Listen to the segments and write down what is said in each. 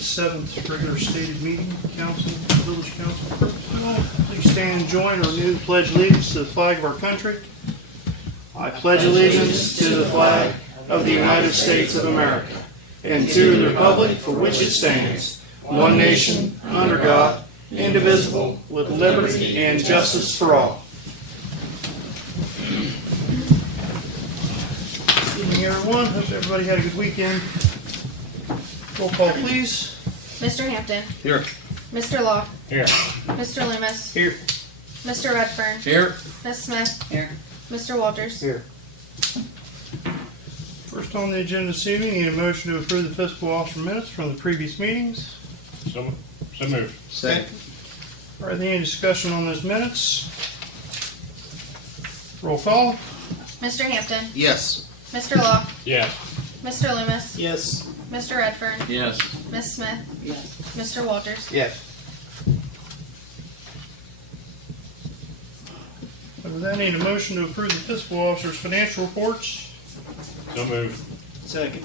the 7th regular stated meeting, Village Council. Crooksville. Please stand and join or renew the pledge of allegiance to the flag of our country. I pledge allegiance to the flag of the United States of America and to the republic for which it stands, one nation, under God, indivisible, with liberty and justice for all. Good evening, everyone. Hope everybody had a good weekend. Roll call, please. Mr. Hampton. Here. Mr. Law. Here. Mr. Loomis. Here. Mr. Redfern. Here. Ms. Smith. Here. Mr. Walters. Here. First on the agenda this evening, need a motion to approve the fiscal officer minutes from the previous meetings. So moved. Second. Are there any discussion on those minutes? Roll call. Mr. Hampton. Yes. Mr. Law. Yes. Mr. Loomis. Yes. Mr. Redfern. Yes. Ms. Smith. Yes. Mr. Walters. Yes. With that, I need a motion to approve the fiscal officer's financial reports. So moved. Second.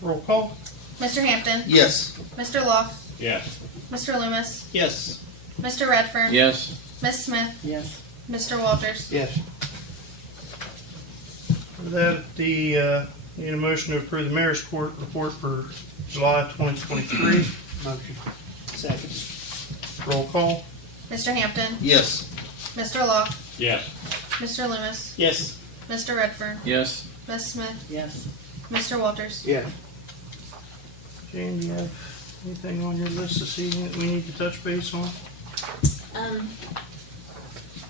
Roll call. Mr. Hampton. Yes. Mr. Law. Yes. Mr. Loomis. Yes. Mr. Redfern. Yes. Ms. Smith. Yes. Mr. Walters. Yes. With that, need a motion to approve the mayor's court report for July 2023. Motion. Second. Roll call. Mr. Hampton. Yes. Mr. Law. Yes. Mr. Loomis. Yes. Mr. Redfern. Yes. Ms. Smith. Yes. Mr. Walters. Yes. Jane, do you have anything on your list this evening that we need to touch base on?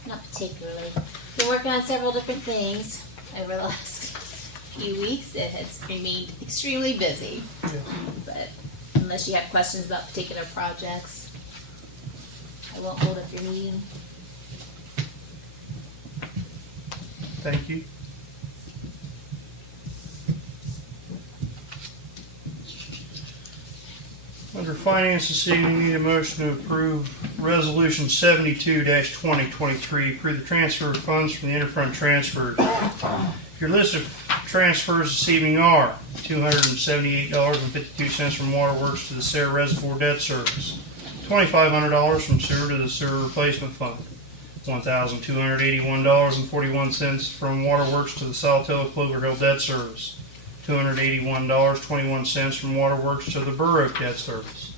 Not particularly. Been working on several different things over the last few weeks. It has remained extremely busy. Yeah. But unless you have questions about particular projects, I won't hold up your meeting. Thank you. Under finance this evening, we need a motion to approve resolution 72-2023, approve the transfer of funds from the interfund transfer. Your list of transfers this evening are $278.52 from Waterworks to the Sarah Reservoir Debt Service, $2,500 from sewer to the sewer replacement fund, $1,281.41 from Waterworks to the Saltillo Clover Hill Debt Service, $281.21 from Waterworks to the Borough Debt Service,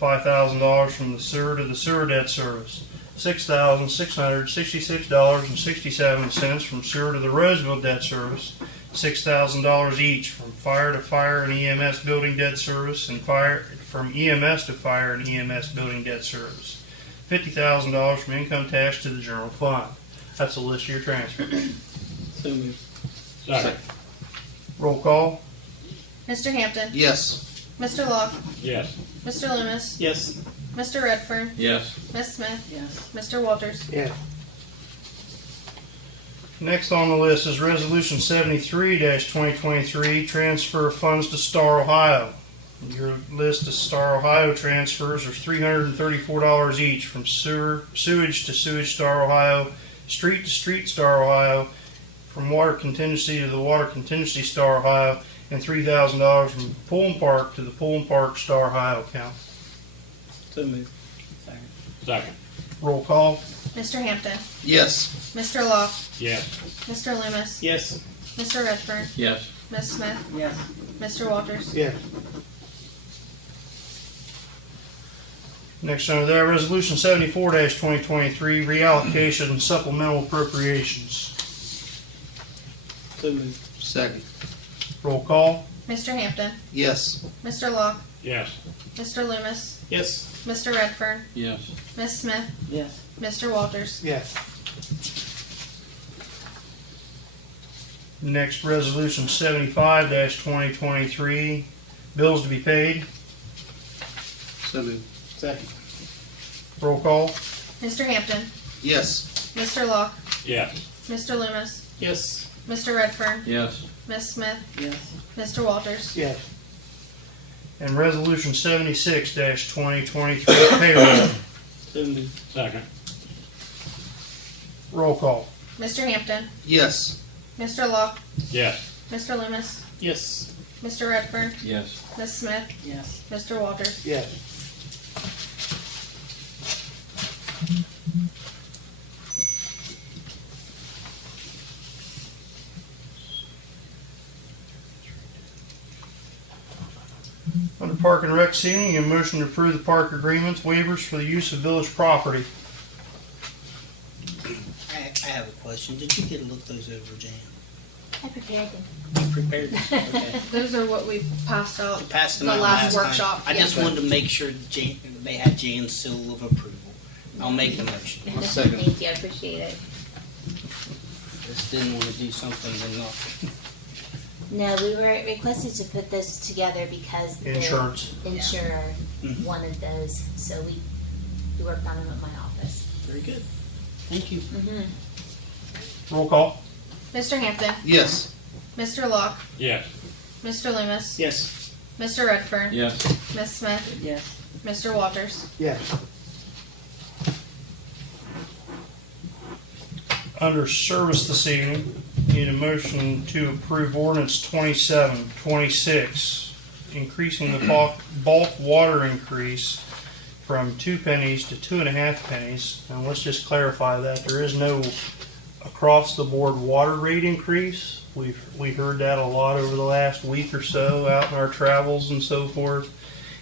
$5,000 from the sewer to the sewer debt service, $6,666.67 from sewer to the Roseville Debt Service, $6,000 each from fire to fire and EMS building debt service, and from EMS to fire and EMS building debt service, $50,000 from income tax to the general fund. That's a list of your transfers. So moved. Second. Roll call. Mr. Hampton. Yes. Mr. Law. Yes. Mr. Loomis. Yes. Mr. Redfern. Yes. Ms. Smith. Yes. Mr. Walters. Yeah. Next on the list is Resolution 73-2023, transfer of funds to Star, Ohio. Your list of Star, Ohio transfers are $334 each from sewage to sewage Star, Ohio, street to street Star, Ohio, from water contingency to the water contingency Star, Ohio, and $3,000 from Pool and Park to the Pool and Park Star, Ohio account. So moved. Second. Roll call. Mr. Hampton. Yes. Mr. Law. Yes. Mr. Loomis. Yes. Mr. Redfern. Yes. Ms. Smith. Yes. Mr. Walters. Yeah. Next under that, Resolution 74-2023, reallocation and supplemental appropriations. So moved. Second. Roll call. Mr. Hampton. Yes. Mr. Law. Yes. Mr. Loomis. Yes. Mr. Redfern. Yes. Ms. Smith. Yes. Mr. Walters. Yes. Next, Resolution 75-2023, bills to be paid. So moved. Second. Roll call. Mr. Hampton. Yes. Mr. Law. Yes. Mr. Loomis. Yes. Mr. Redfern. Yes. Ms. Smith. Yes. Mr. Walters. Yes. And Resolution 76-2023, payroll. So moved. Second. Roll call. Mr. Hampton. Yes. Mr. Law. Yes. Mr. Loomis. Yes. Mr. Redfern, Yes. Ms. Smith, Yes. Mr. Walters. Yes. Under Park and Rec seating, a motion to approve the park agreements, waivers for the use of village property. I have a question. Did you get to look those over, Jan? I prepared them. You prepared them? Okay. Those are what we passed out. You passed them The out last time. workshop, I just yeah. wanted to make sure Jan, they had Jan's seal of approval. I'll make the motion. Thank you, I appreciate it. Just didn't want to do something and not. No, we were requested to put this together because the Insurance. insurer Mhm. wanted those, so we worked on them at my office. Very good. Thank you. Roll call. Mr. Hampton, Yes. Mr. Locke, Yes. Mr. Loomis, Yes. Mr. Redfern, Yes. Ms. Smith, Yes. Mr. Walters. Yes. Under service this evening, need a motion to approve ordinance 2726, increasing the bulk water increase from 2 pennies to 2.5 pennies. And let's just clarify that there is no across-the-board water rate increase. We heard that a lot over the last week or so out in our travels and so forth.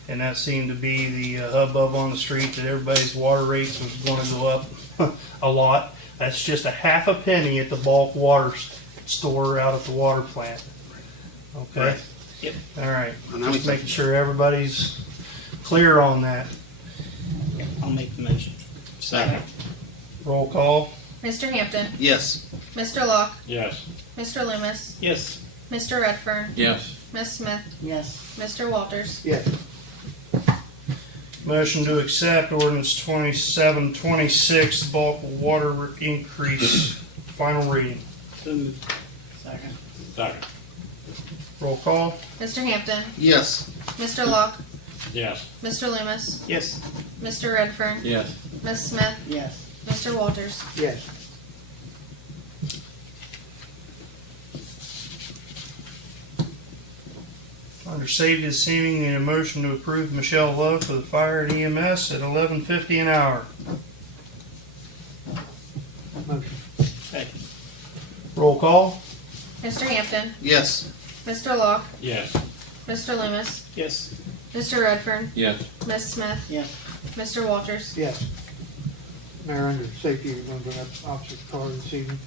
And that seemed to be the hubbub on the street that everybody's water rates was going to go up a lot. That's just a half a penny at the bulk water store out at the water plant. Okay? Right. Yep. All right. And I'm Just making sure everybody's clear on that. I'll make the motion. Second. Roll call. Mr. Hampton, Yes. Mr. Locke, Yes. Mr. Loomis, Yes. Mr. Redfern, Yes. Ms. Smith, Yes. Mr. Walters. Yes. Motion to accept ordinance 2726, bulk water increase, final reading. So moved. Second. Second. Roll call. Mr. Hampton, Yes. Mr. Locke, Yes. Mr. Loomis, Yes. Mr. Redfern, Yes. Ms. Smith, Yes. Mr. Walters. Yes. Under safety this evening, need a motion to approve Michelle Love for the fire and EMS at $11.50 an hour. Second. Roll call. Mr. Hampton, Yes. Mr. Locke, Yes. Mr. Loomis, Yes. Mr. Redfern, Yes. Ms. Smith, Yes. Mr. Walters. Yes. Mayor, under safety, you're going to bring up officer's car this evening.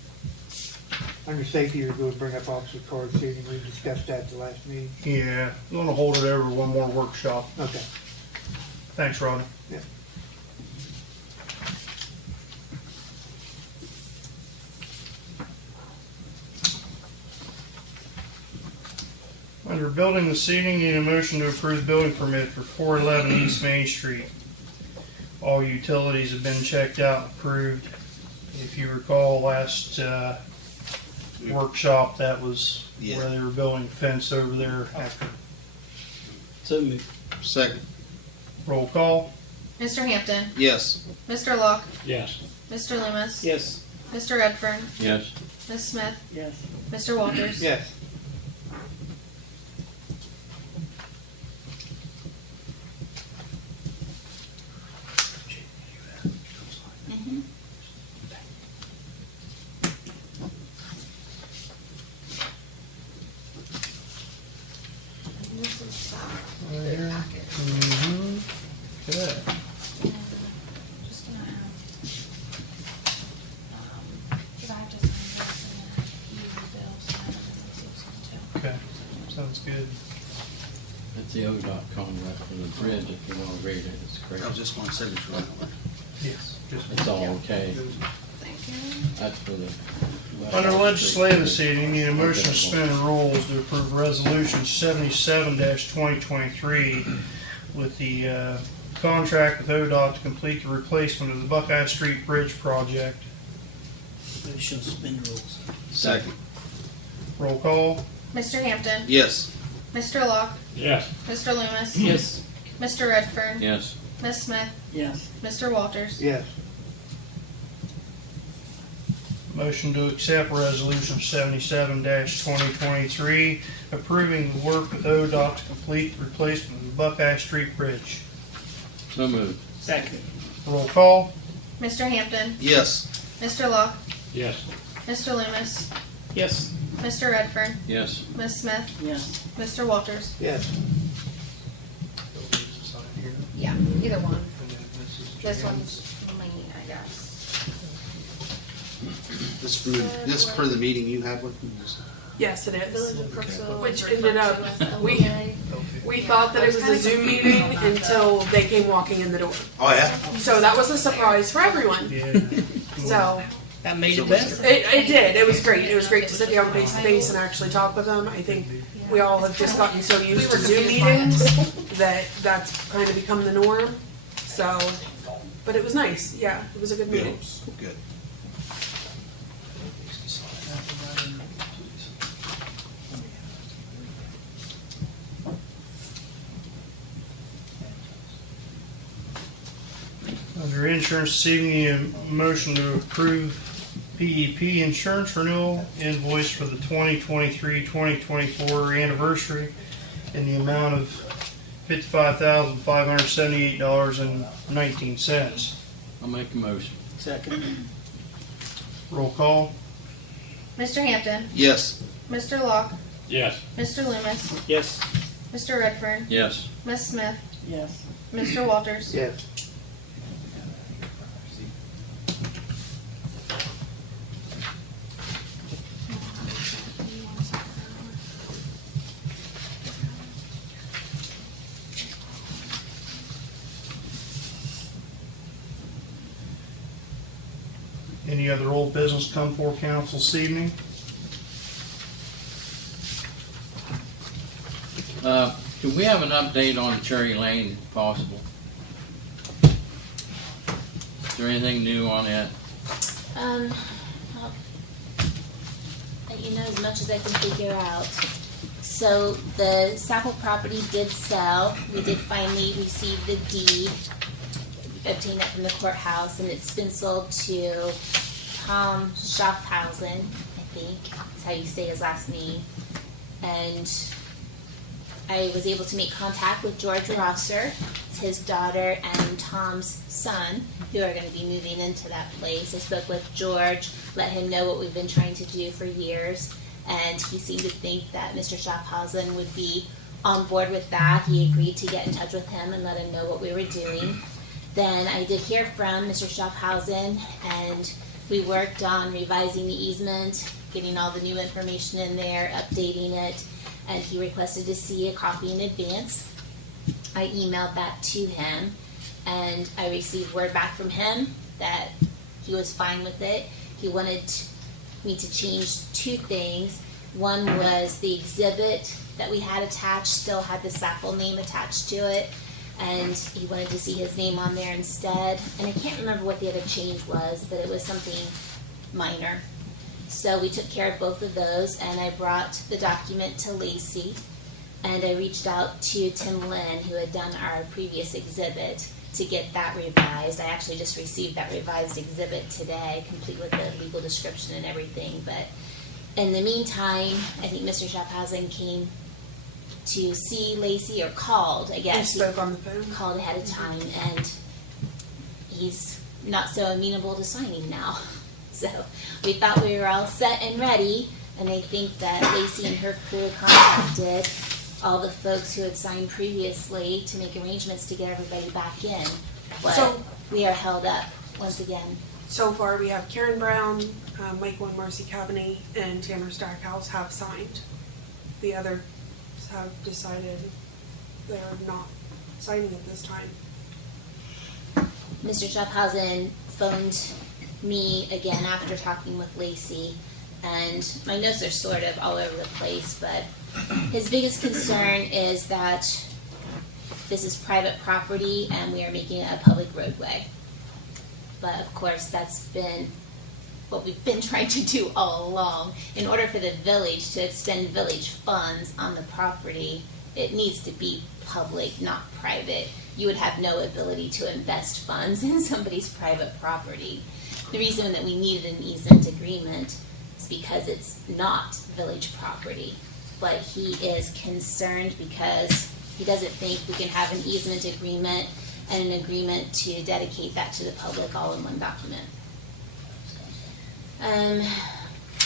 Under safety, you're going to bring up officer's car this evening. We discussed that at the last meeting. Yeah, I'm going to hold it over one more workshop. Okay. Thanks, Rodney. Yeah. Under building this evening, need a motion to approve building permit for 411 East Main Street. All utilities have been checked out and approved. If you recall, last workshop, that was Yeah. where they were building fence over there. So moved. Second. Roll call. Mr. Hampton, Yes. Mr. Locke, Yes. Mr. Loomis, Yes. Mr. Redfern, Yes. Ms. Smith, Yes. Mr. Walters. Yes. This is Right here. Mhm. Okay. just gonna have, cause I have to sign this and then you the bill, so I have to see something too. Okay. Sounds good. That's the Odot contract for the bridge, if you want to read it, it's great. That was just one signature on it. Yes. Just It's all okay. Thank you. That's for the. Under legislative this evening, need a motion to suspend the rules to approve resolution 77-2023 with the contract with Odot to complete the replacement of the Buckeye Street Bridge project. Motion to suspend rules. Second. Roll call. Mr. Hampton, Yes. Mr. Locke, Yes. Mr. Loomis, Yes. Mr. Redfern, Yes. Ms. Smith, Yes. Mr. Walters. Yes. Motion to accept resolution 77-2023, approving the work with Odot to complete replacement of the Buckeye Street Bridge. So moved. Second. Roll call. Mr. Hampton, Yes. Mr. Locke, Yes. Mr. Loomis, Yes. Mr. Redfern, Yes. Ms. Smith, Yes. Mr. Walters. Yes. Yeah, either one. This one's mine, I guess. This per the meeting you had with them? Yes, it is. Village of Crooksville. Which referred ended to up- as the we- ODA. We thought that it was a Zoom meeting until they came walking in the door. Oh, yeah? So that was a surprise for everyone. Yeah. So That made it better. it did. It was great. It was great to sit down face to face and actually talk with them. I think we all have just gotten so used to Zoom meetings that that's kind of become the norm. So, but it was nice. Yeah, it was a good meeting. Good. Under insurance, seeking a motion to approve PEP insurance renewal invoice for the 2023-2024 anniversary in the amount of $55,578.19. I'll make a motion. Second. Roll call. Mr. Hampton, Yes. Mr. Locke, Yes. Mr. Loomis, Yes. Mr. Redfern, Yes. Ms. Smith, Yes. Mr. Walters. Yes. Any other old business come before council this evening? Do we have an update on Cherry Lane, if possible? Is there anything new on it? I'll let you know as much as I can figure out. So the Sapple property did sell. We did finally receive the deed, obtained that from the courthouse, and it's been sold to Tom Schaffhausen, I think is how you say his last name. And I was able to make contact with George Rosser, his daughter, and Tom's son, who are going to be moving into that place. I spoke with George, let him know what we've been trying to do for years, and he seemed to think that Mr. Schaffhausen would be on board with that. He agreed to get in touch with him and let him know what we were doing. Then I did hear from Mr. Schaffhausen, and we worked on revising the easement, getting all the new information in there, updating it, and he requested to see a copy in advance. I emailed that to him, and I received word back from him that he was fine with it. He wanted me to change two things. One was the exhibit that we had attached still had the Sapple name attached to it, and he wanted to see his name on there instead. And I can't remember what the other change was, but it was something minor. So we took care of both of those, and I brought the document to Lacey, and I reached out to Tim Lynn, who had done our previous exhibit, to get that revised. I actually just received that revised exhibit today, complete with the legal description and everything. But in the meantime, I think Mr. Schaffhausen came to see Lacey, or called, I We guess. spoke on the phone. Called ahead of time, and he's not so amenable to signing now. So we thought we were all set and ready, and I think that Lacey and her crew contacted all the folks who had signed previously to make arrangements to get everybody back in. But So- we are held up once again. So far, we have Karen Brown, Michael and Marcy Cavaney, and Tanner Stackhouse have signed. The others have decided they're not signing at this time. Mr. Schaffhausen phoned me again after talking with Lacey, and my notes are sort of all over the place, but his biggest concern is that this is private property and we are making it a public roadway. But of course, that's been what we've been trying to do all along. In order for the village to extend village funds on the property, it needs to be public, not private. You would have no ability to invest funds in somebody's private property. The reason that we needed an easement agreement is because it's not village property. But he is concerned because he doesn't think we can have an easement agreement and an agreement to dedicate that to the public all in one document.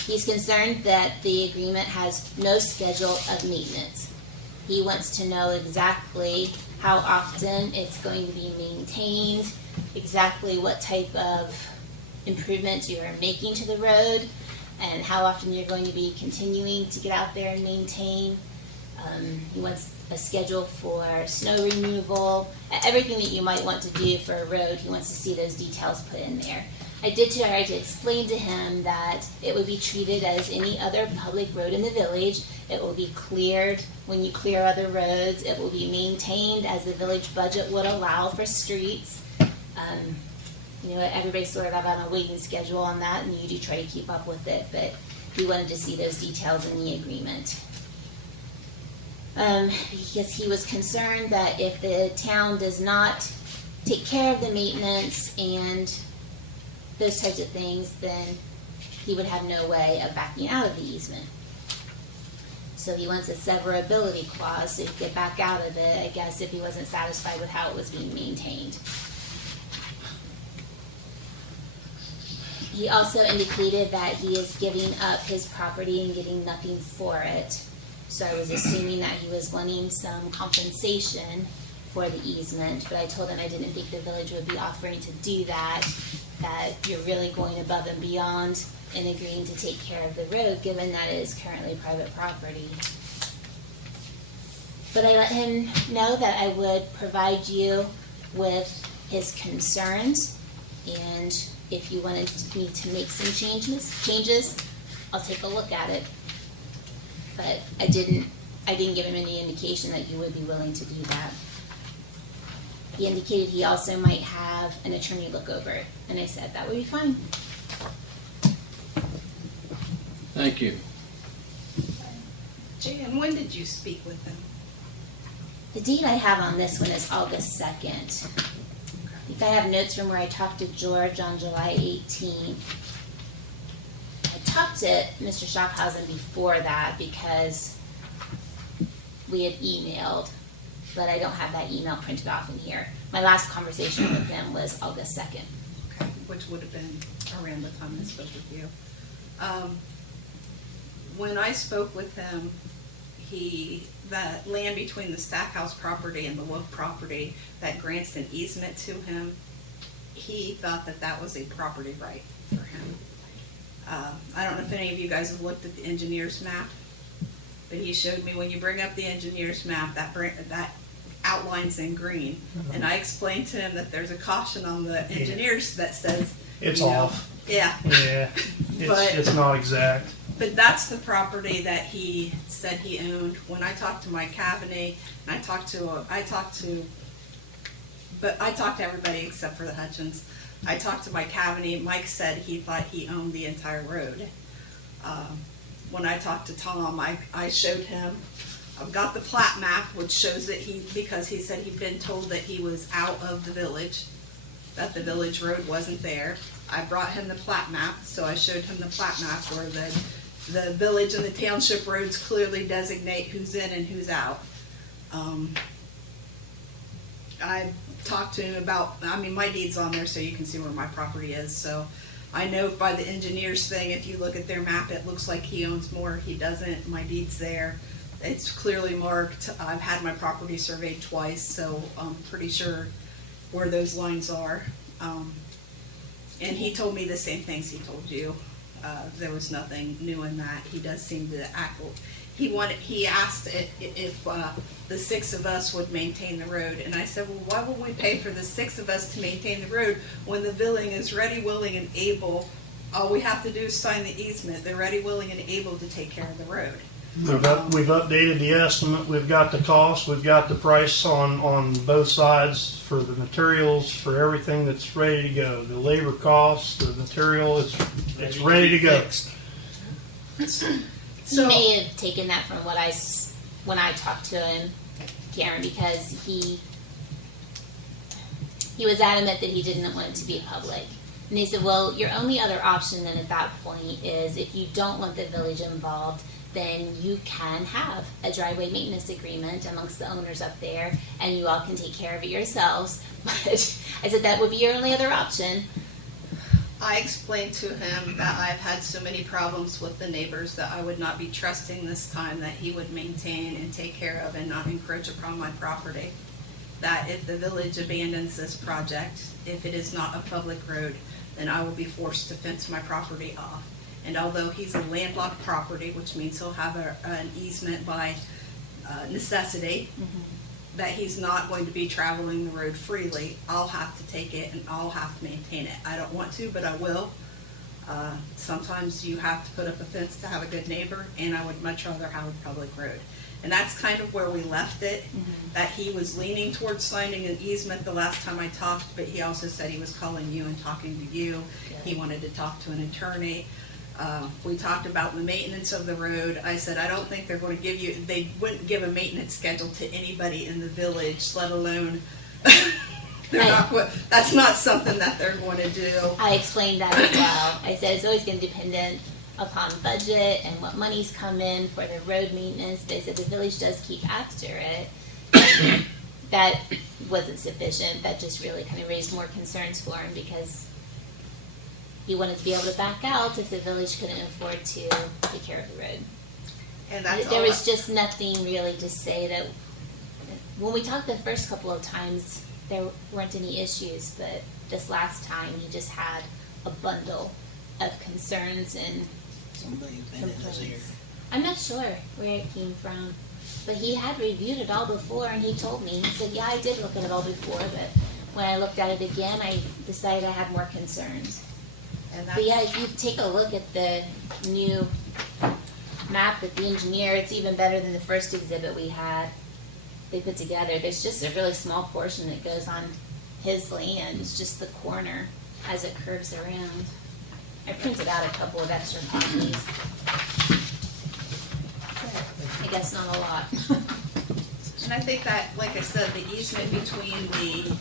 He's concerned that the agreement has no schedule of maintenance. He wants to know exactly how often it's going to be maintained, exactly what type of improvements you are making to the road, and how often you're going to be continuing to get out there and maintain. He wants a schedule for snow removal, everything that you might want to do for a road. He wants to see those details put in there. I did try to explain to him that it would be treated as any other public road in the village. It will be cleared when you clear other roads. It will be maintained as the village budget would allow for streets. Everybody's sort of on a waiting schedule on that, and you do try to keep up with it, but he wanted to see those details in the agreement. Because he was concerned that if the town does not take care of the maintenance and those types of things, then he would have no way of backing out of the easement. So he wants a severability clause so he could get back out of it, I guess, if he wasn't satisfied with how it was being maintained. He also indicated that he is giving up his property and getting nothing for it. So I was assuming that he was wanting some compensation for the easement, but I told him I didn't think the village would be offering to do that you're really going above and beyond in agreeing to take care of the road, given that it is currently private property. But I let him know that I would provide you with his concerns, and if you wanted me to make some changes, I'll take a look at it. But I didn't give him any indication that you would be willing to do that. He indicated he also might have an attorney look over it, and I said that would be fine. Thank you. Jan, when did you speak with them? The date I have on this one is August 2nd. I think I have notes from where I talked to George on July 18th. I talked to Mr. Schaffhausen before that because we had emailed, but I don't have that email printed off in here. My last conversation with him was August 2nd. Okay, which would have been around the time I spoke with you. When I spoke with him, the land between the Stackhouse property and the Wolf property that grants an easement to him, he thought that was a property right for him. I don't know if any of you guys have looked at the engineer's map, but he showed me when you bring up the engineer's map, that outlines in green. And I explained to him that there's a caution on the engineers that says It's off. Yeah. Yeah, it's not exact. But that's the property that he said he owned. When I talked to Mike Cavaney, and I talked to everybody except for the Hutchins. I talked to Mike Cavaney. Mike said he thought he owned the entire road. When I talked to Tom, I showed him. I've got the plat map, which shows that because he said he'd been told that he was out of the village, that the village road wasn't there. I brought him the plat map, so I showed him the plat map where the village and the township roads clearly designate who's in and who's out. I talked to him about, my deed's on there so you can see where my property is, so I know by the engineer's thing, if you look at their map, it looks like he owns more. He doesn't. My deed's there. It's clearly marked. I've had my property surveyed twice, so I'm pretty sure where those lines are. And he told me the same things he told you. There was nothing new in that. He does seem to act. He asked if the six of us would maintain the road, and I said, well, why would we pay for the six of us to maintain the road when the village is ready, willing, and able? All we have to do is sign the easement. They're ready, willing, and able to take care of the road. We've updated the estimate, we've got the cost, we've got the price on both sides for the materials, for everything that's ready to go. The labor costs, the material, it's ready to go. He may have taken that from when I talked to him Karen, because he was adamant that he didn't want it to be public. And he said, well, your only other option then at that point is if you don't want the village involved, then you can have a driveway maintenance agreement amongst the owners up there, and you all can take care of it yourselves. But I said that would be your only other option. I explained to him that I've had so many problems with the neighbors that I would not be trusting this time that he would maintain and take care of and not encroach upon my property. That if the village abandons this project, if it is not a public road, then I will be forced to fence my property off. And although he's a landlocked property, which means he'll have an easement by necessity, that he's not going to be traveling the road freely, I'll have to take it and I'll have to maintain it. I don't want to, but I will. Sometimes you have to put up a fence to have a good neighbor, and I would much rather have a public road. And that's kind of where we left it, that he was leaning towards signing an easement the last time I talked, but he also said he was calling you and talking to you. He wanted to talk to an attorney. We talked about the maintenance of the road. I said, I don't think they're going to give you, they wouldn't give a maintenance schedule to anybody in the village, let alone, that's not something that they're going to do. I explained that as well. I said it's always going to depend upon budget and what money's come in for the road maintenance. They said the village does keep after it. That wasn't sufficient. That just really kind of raised more concerns for him, because he wanted to be able to back out if the village couldn't afford to take care of the road. And that's There all. was just nothing really to say that. When we talked the first couple of times, there weren't any issues, but this last time he just had a bundle of concerns and Somebody who been in his ear. complaints. I'm not sure where it came from, but he had reviewed it all before, and he told me, he said, yeah, I did look at it all before, but when I looked at it again, I decided I had more concerns. And But yeah, that's, if you take a look at the new map with the engineer, it's even better than the first exhibit we had. They put together. There's just a really small portion that goes on his land. It's just the corner as it curves around. I printed out a couple of extra copies. I guess not a lot. and I think that, like I said, the easement between the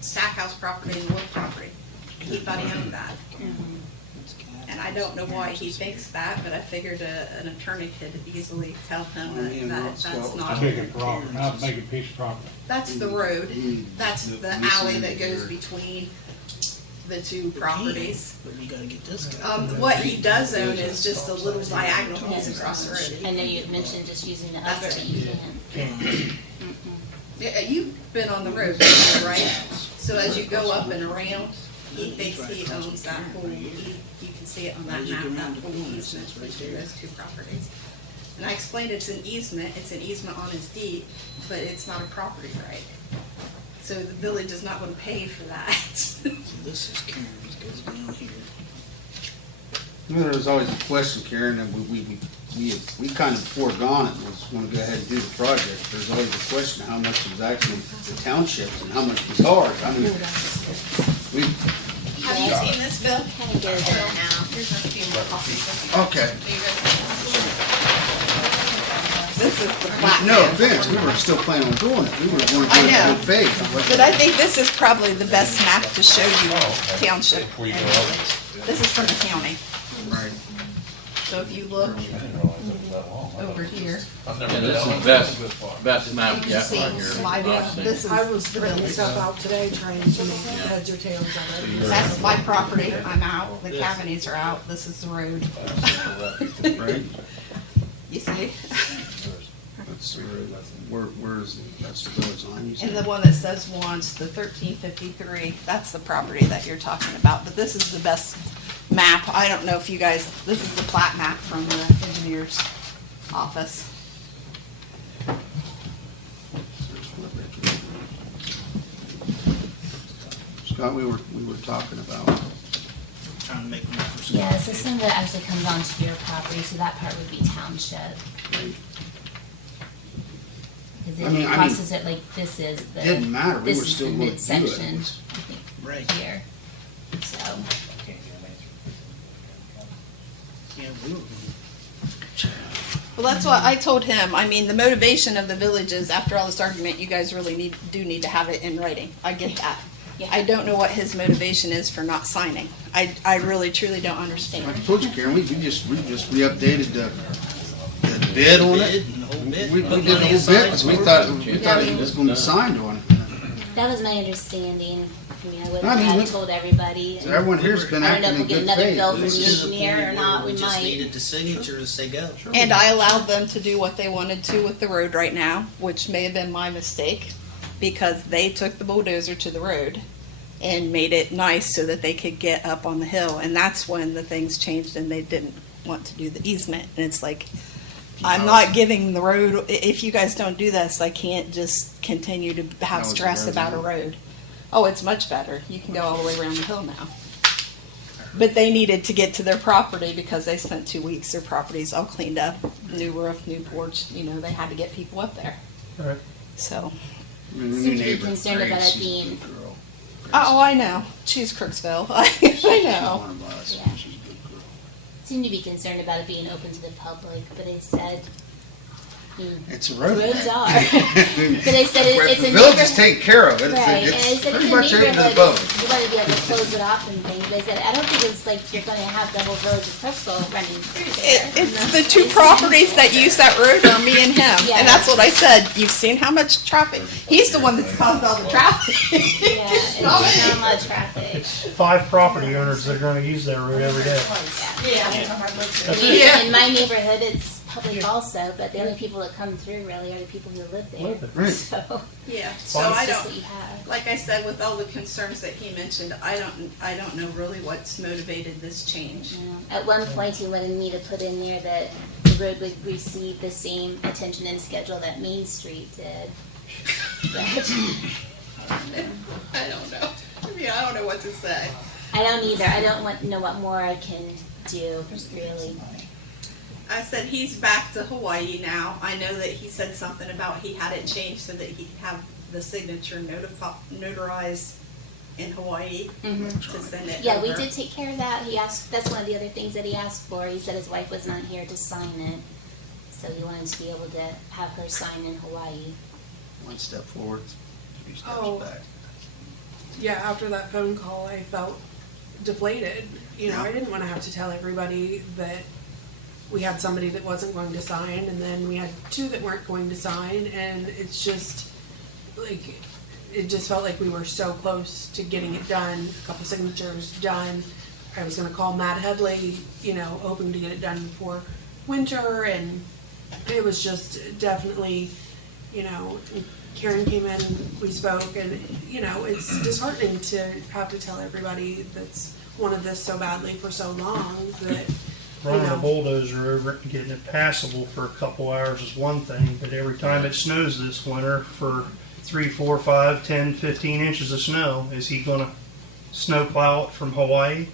Stackhouse property and the Wood property, he thought he owned that. And I don't know why he thinks that, but I figured an attorney could easily tell him that that's not. Big a property, not a big piece of property. That's the road. That's the alley that goes between the two properties. But we gotta get this guy. What he does own is just a little diagonal piece across the road. I know you had mentioned just using the upper, That's but it. you can't. Yeah, you've been on the road, right? So as you go up and around, he thinks he owns that whole, you can see it on that map, that whole easement between those two properties. And I explained it's an easement on his deed, but it's not a property right. So the village is not gonna pay for that. So this is Karen's, goes down here. There was always a question, Karen, and we kind of foregone it, was want to go ahead and do the project. There's always a question, how much was actually the townships and how much was ours? I mean, we, Have you seen this, Bill? Kind of goes in and out. Here's a few more copies. okay, This is the plat. no offense, we were still planning on doing it. We were going to I do it in know. good faith. But I think this is probably the best map to show you township. This is from the county. Right. So if you look over here, Yeah, this is best map yet right here. my, I've seen. this is I was the printing village. stuff out today, trying to make heads or tails of it. That's my property, I'm out, the Cavanies are out, this is the road. Right? You see? That's where's, that's the village line, you And the said? one that says wants the 1353, that's the property that you're talking about, but this is the best map. I don't know if you guys, this is the plat map from the engineer's office. Scott, we were talking about, Trying to make room for Scott. Yeah, so some of it actually comes onto your property, so that part would be township. Because I mean- it crosses it like this is the. Didn't matter, we this were is still the gonna do it. midsection, I think, Right. here. So, Yeah, we were. Well, that's what I told him. I mean, the motivation of the village is, after all this argument, you guys really do need to have it in writing. I get that. Yeah. I don't know what his motivation is for not signing. I really, truly don't understand. I told you, Karen, we updated the bid on it. Bid and the whole bit. We Put did the money whole aside bid, 'cause we for it. thought it was gonna be signed on it. That was my understanding. I mean, I wouldn't I mean, have we- told everybody. So everyone here's been I don't know acting if in we'll get good another faith. bill from This the is the engineer or point not. where We just might. needed the signature to say go. And I allowed them to do what they wanted to with the road right now, which may have been my mistake, because they took the bulldozer to the road and made it nice so that they could get up on the hill. And that's when the things changed and they didn't want to do the easement. And it's like, I'm not giving the road, if you guys don't do this, I can't just continue to have How is the stress road about a now? road. Oh, it's much better. You can go all the way around the hill now. But they needed to get to their property because they spent 2 weeks, their property's all cleaned up, new roof, new porch, they had to get people up there. Right. So, I mean, the new Seem to be neighbor, concerned Grace, about it she's a being- good girl. oh, I know, she's Crooksville, I She's know. one of us. Yeah. She's a good girl. Seemed to be concerned about it being open to the public, but I said, It's a road. roads are. But I said it's The a village is neighborhood. taking care of it. Right, and I It's said pretty it's a much open to the neighborhood, public. you wanna be able to close it off and things, but I said, I don't think it's like you're gonna have double roads of Crooksville running through there. It's the two properties that use that road are me and him, Yeah. and that's what I said, you've seen how much traffic, he's the one that's caused all the traffic. Yeah, it's not a lot of traffic. 5 property owners that are gonna use that road every day. I mean, in my neighborhood, it's public also, but the only people that come through really are the people who live there. Live there. Right. So, Yeah, it's so I just don't, what you have. like I said, with all the concerns that he mentioned, I don't know really what's motivated this change. At one point, he wanted me to put in there that the road would receive the same attention and schedule that Main Street did. But I don't know. I mean, I don't know what to say. I don't either. I don't know what more I can do, really. I said he's back to Hawaii now. I know that he said something about he had it changed so that he could have the signature notarized in Hawaii to send it Yeah, we over. did take care of that. He asked, that's one of the other things that he asked for. He said his wife was not here to sign it. So he wanted to be able to have her sign in Hawaii. One step forward, 3 steps Oh. back. Yeah, after that phone call, I felt deflated. Yeah. I didn't want to have to tell everybody that we had somebody that wasn't going to sign, and then we had 2 that weren't going to sign, and it's just, like, it just felt like we were so close to getting it done, a couple signatures done. I was gonna call Matt Headley, hoping to get it done before winter, and it was just definitely, Karen came in, we spoke, and, it's disheartening to have to tell everybody that's wanted this so badly for so long that, Running a bulldozer over it and getting it passable for a couple hours is one thing, but every time it snows this winter for 3, 4, 5, 10, 15 inches of snow, is he gonna snow plow it from Hawaii?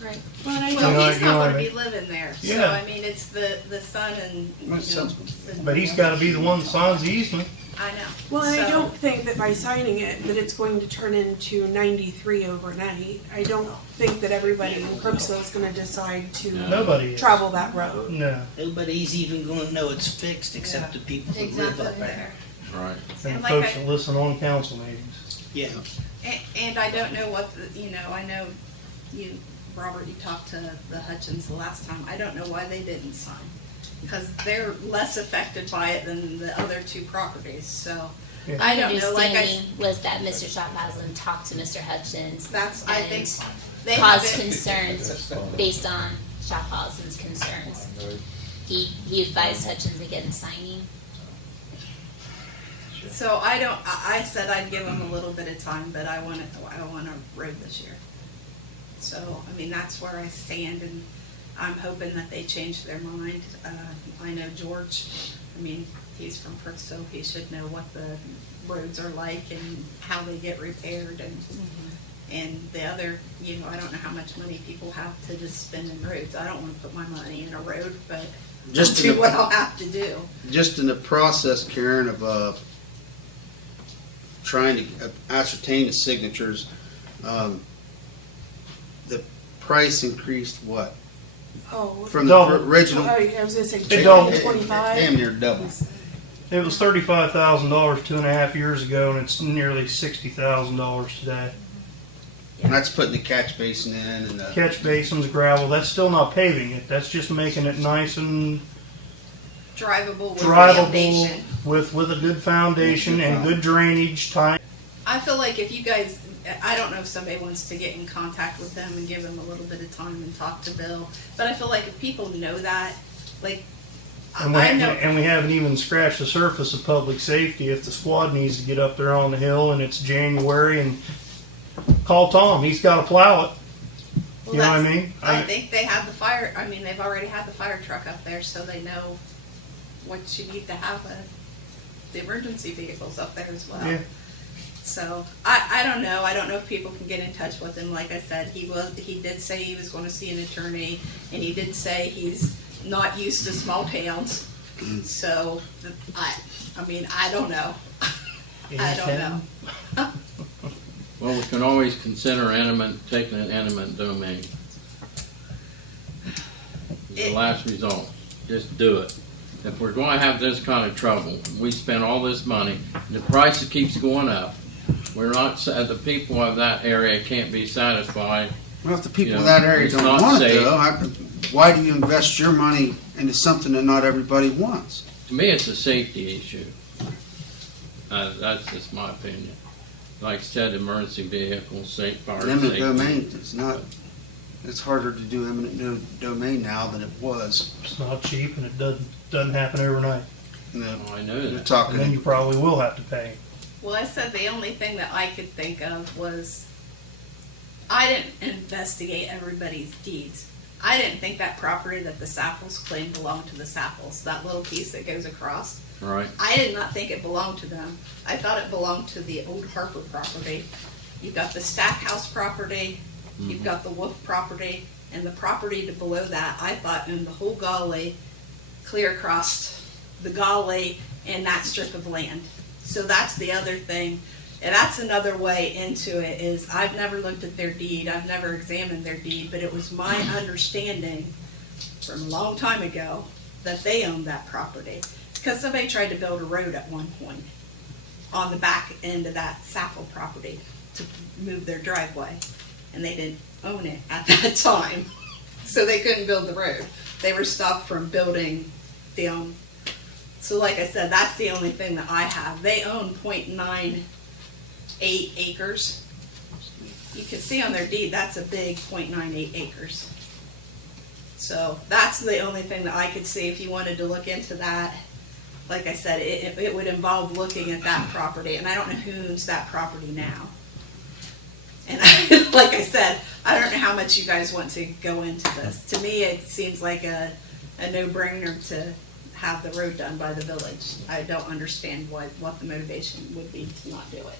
right. Well, and I Well, know, he's you know not what I gonna be mean? living there, so Yeah. I mean, it's the son and, My son's- But he's gotta be the one that signs the easement. I know. well, and I So- don't think that by signing it, that it's going to turn into 93 overnight. I don't think that everybody in Crooksville is gonna decide to Nobody is. travel that road. No, Nobody's even gonna know it's fixed except the people that live up there. Right. and And the like folks I- that listen on council meetings. Yeah. And I don't know what, I know you, Robert, you talked to the Hutchins the last time. I don't know why they didn't sign. Because they're less affected by it than the other 2 properties, so. Yeah. I don't know, like Understanding was that Mr. Schaffhausen talked to Mr. Hutchins. That's, I think, and they caused haven't, concerns based on Schaffhausen's concerns. He advised Hutchins against signing. so I said I'd give them a little bit of time, but I want a road this year. So, I mean, that's where I stand, and I'm hoping that they change their mind. I know George, he's from Perth, so he should know what the roads are like and how they get repaired, and the other, I don't know how much money people have to just spend in roads. I don't wanna put my money in a road, but Just do in what the, I'll have to do. just in the process, Karen, of trying to ascertain the signatures, the price increased what? Oh. From the Double. original. Oh, I was gonna say It doubled. 25. Damn near double. It was $35,000 2.5 years ago, and it's nearly $60,000 today. And that's putting the catch basin in and the. Catch basins, gravel, that's still not paving it, that's just making it nice and Drivable with drivable foundation. with a good foundation and good drainage time. I feel like if you guys, I don't know if somebody wants to get in contact with them and give them a little bit of time and talk to Bill, but I feel like if people know that, like, And we, I know. and we haven't even scratched the surface of public safety. If the squad needs to get up there on the hill and it's January, and call Tom, he's got to plow it. Well, You know what I that's- mean? I think they have the fire, I mean, they've already had the fire truck up there, so they know what you need to have the emergency vehicles up there as well. Yeah. So, I don't know. I don't know if people can get in touch with him. Like I said, he did say he was going to see an attorney, and he did say he's not used to small towns. So, I mean, I don't know. I don't know. Well, we can always consider taking an eminent domain. The last result, just do it. If we're going to have this kind of trouble, we spend all this money, the price keeps going up. We're not, the people of that area can't be satisfied. Well, if the people You of know, that area it's don't not want it safe. though, why do you invest your money into something that not everybody wants? To me, it's a safety issue. That's just my opinion. Like I said, emergency vehicles, safe fire Eminent safety. domain, it's harder to do eminent domain now than it was. It's not cheap, and it doesn't happen overnight. You know, Oh, I know you're that. And then talking, you probably will have to pay. Well, I said the only thing that I could think of was I didn't investigate everybody's deeds. I didn't think that property that the Sapples claimed belonged to the Sapples, that little piece that goes across. Right. I did not think it belonged to them. I thought it belonged to the old Harper property. You've got the Stackhouse property, you've got the Wolf property, and the property to below that, I thought owned the whole gully, clear across the gully and that strip of land. So that's the other thing, and that's another way into it, is I've never looked at their deed, I've never examined their deed, but it was my understanding from a long time ago that they owned that property. Because somebody tried to build a road at one point on the back end of that Sappel property to move their driveway, and they didn't own it at that time, so they couldn't build the road. They were stopped from building down. So like I said, that's the only thing that I have. They own 0.98 acres. You can see on their deed, that's a big 0.98 acres. So that's the only thing that I could see if you wanted to look into that. Like I said, it would involve looking at that property, and I don't know who owns that property now. And like I said, I don't know how much you guys want to go into this. To me, it seems like a no-brainer to have the road done by the village. I don't understand what the motivation would be to not do it.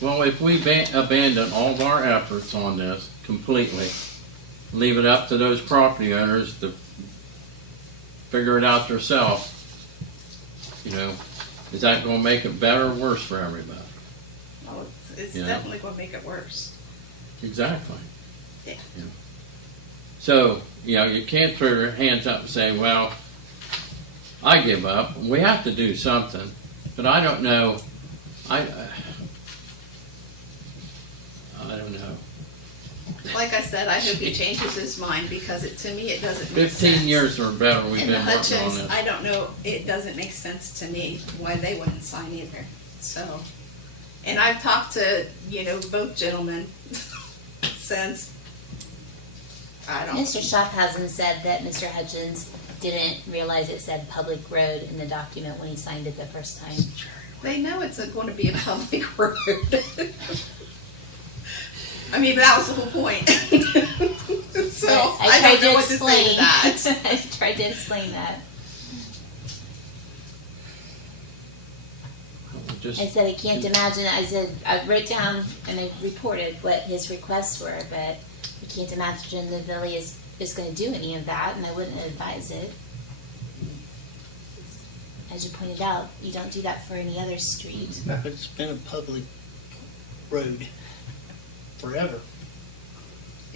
Well, if we abandon all of our efforts on this completely, leave it up to those property owners to figure it out themselves, you know, is that going to make it better or worse for everybody? Well, it's Yeah. definitely going to make it worse. Exactly. Yeah. So, you know, you can't throw your hands up and say, well, I give up. We have to do something. But I don't know. I don't know. Like I said, I hope he changes his mind, because to me it doesn't make sense. 15 years or better we've And the been working on Hutchins, this. I don't know, it doesn't make sense to me why they wouldn't sign either, so. And I've talked to, both gentlemen since, I don't, Mr. Schaffhausen said that Mr. Hutchins didn't realize it said public road in the document when he signed it the first time. they know it's going to be a public road. I mean, that was the whole point. So, I don't know what to say to that. I tried to explain that. Just, I said I can't imagine. I said I wrote down and I reported what his requests were, but I can't imagine the village is going to do any of that, and I wouldn't advise it. As you pointed out, you don't do that for any other street. But it's been a public road forever.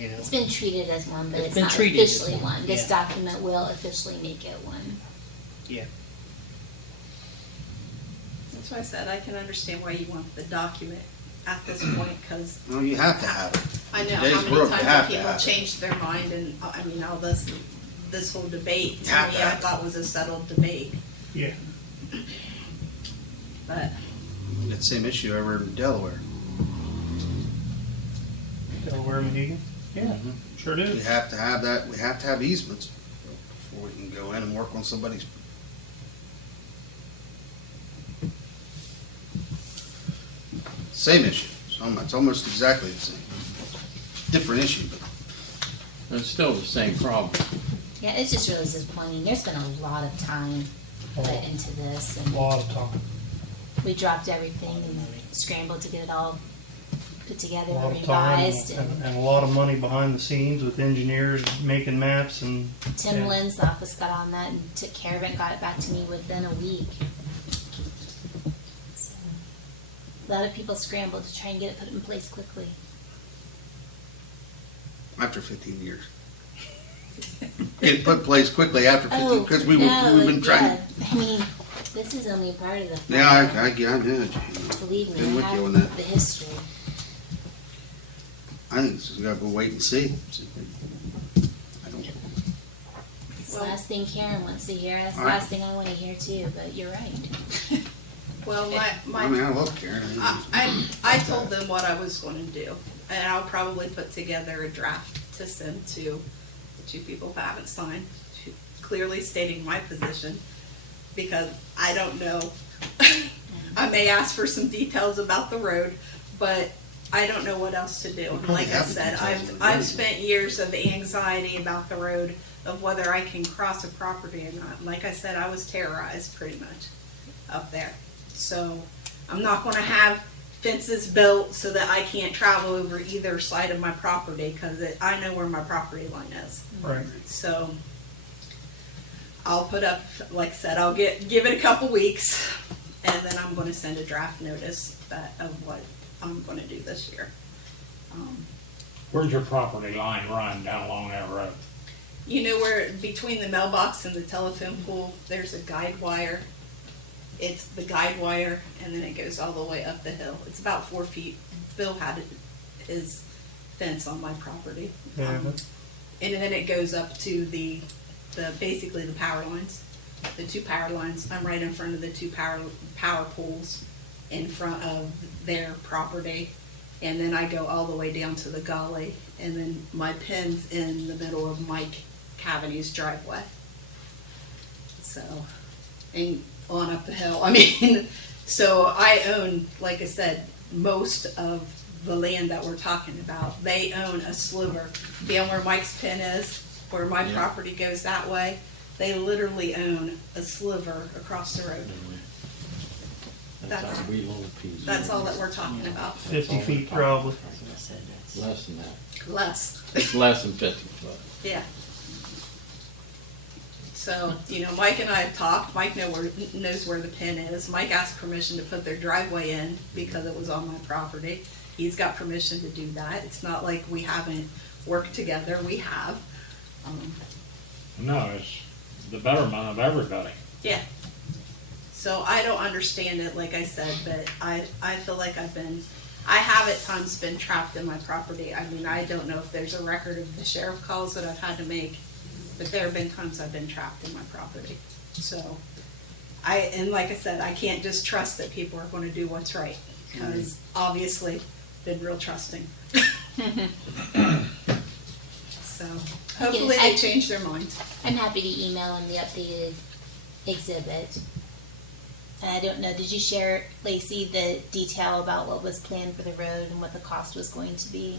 you know. It's been treated as one, but It's it's been not treated as officially one, one. This yeah. document will officially make it one. Yeah. That's why I said I can understand why you want the document at this point, because Well, you have to have it. I know Today's how many world, you times have have to people have it. changed their mind, and I mean, all this whole debate, to Have me, to I have it. thought was a settled debate, Yeah. but We got the same issue over in Delaware. Delaware, Mohegan? Yeah, sure do. We have to have that, we have to have easements before we can go in and work on somebody's. Same issue, it's almost exactly the same. Different issue, but It's still the same problem. Yeah, it's just really disappointing. There's been a lot of time put into this, A and lot of time. we dropped everything and scrambled to get it all put together A lot and of time revised. and a lot of money behind the scenes with engineers making maps and. Tim and- Lynn's office got on that and took care of it and got it back to me within a week. So, a lot of people scrambled to try and get it put in place quickly. after 15 years. It put in place quickly after 15, Oh, because we've no, been trying. yeah. I mean, this is only part of the. Yeah, I file. did. Believe been me, with I you on have that. the history. I think it's just gotta go wait and see. I don't. It's the last thing Karen wants to hear. That's the All right. last thing I want to hear too. But you're right. well, my I mean, I love Karen. I told them what I was going to do, and I'll probably put together a draft to send to the two people who haven't signed, clearly stating my position, because I don't know. I may ask for some details about the road, but I don't know what else to do. And probably like I have the said, details of the I've road. spent years of anxiety about the road, of whether I can cross a property or not. And like I said, I was terrorized pretty much up there. So I'm not gonna have fences built so that I can't travel over either side of my property, because I know where my property line is. Right. So I'll put up, like I said, I'll give it a couple weeks, and then I'm gonna send a draft notice of what I'm gonna do this year. Where's your property line run down along that road? You know where, between the mailbox and the telephone pole, there's a guide wire. It's the guide wire, and then it goes all the way up the hill. It's about 4 feet. Bill had his fence on my property. Yeah. And then it goes up to the basically the power lines, the two power lines. I'm right in front of the two power poles in front of their property. And then I go all the way down to the gully, and then my pin's in the middle of Mike Cavaney's driveway. So, and on up the hill. I mean, so I own, like I said, most of the land that we're talking about. They own a sliver. Down where Mike's pin is, where my Yeah. property goes that way, they literally own a sliver across the road. That's- our wee little piece. That's all that we're talking about. 50 feet probably. Less than that. Less. It's less than 50 foot. Yeah. So, you know, Mike and I have talked. Mike knows where the pin is. Mike asked permission to put their driveway in because it was on my property. He's got permission to do that. It's not like we haven't worked together. We have. No, it's the betterment of everybody. Yeah. So I don't understand it, like I said, but I feel like I have at times been trapped in my property. I mean, I don't know if there's a record of the sheriff calls that I've had to make, but there have been times I've been trapped in my property. So and like I said, I can't just trust that people are gonna do what's right, because obviously been real trusting. So hopefully they change their minds. I'm happy to email him the updated exhibit. And I don't know, did you share, Lacey, the detail about what was planned for the road and what the cost was going to be?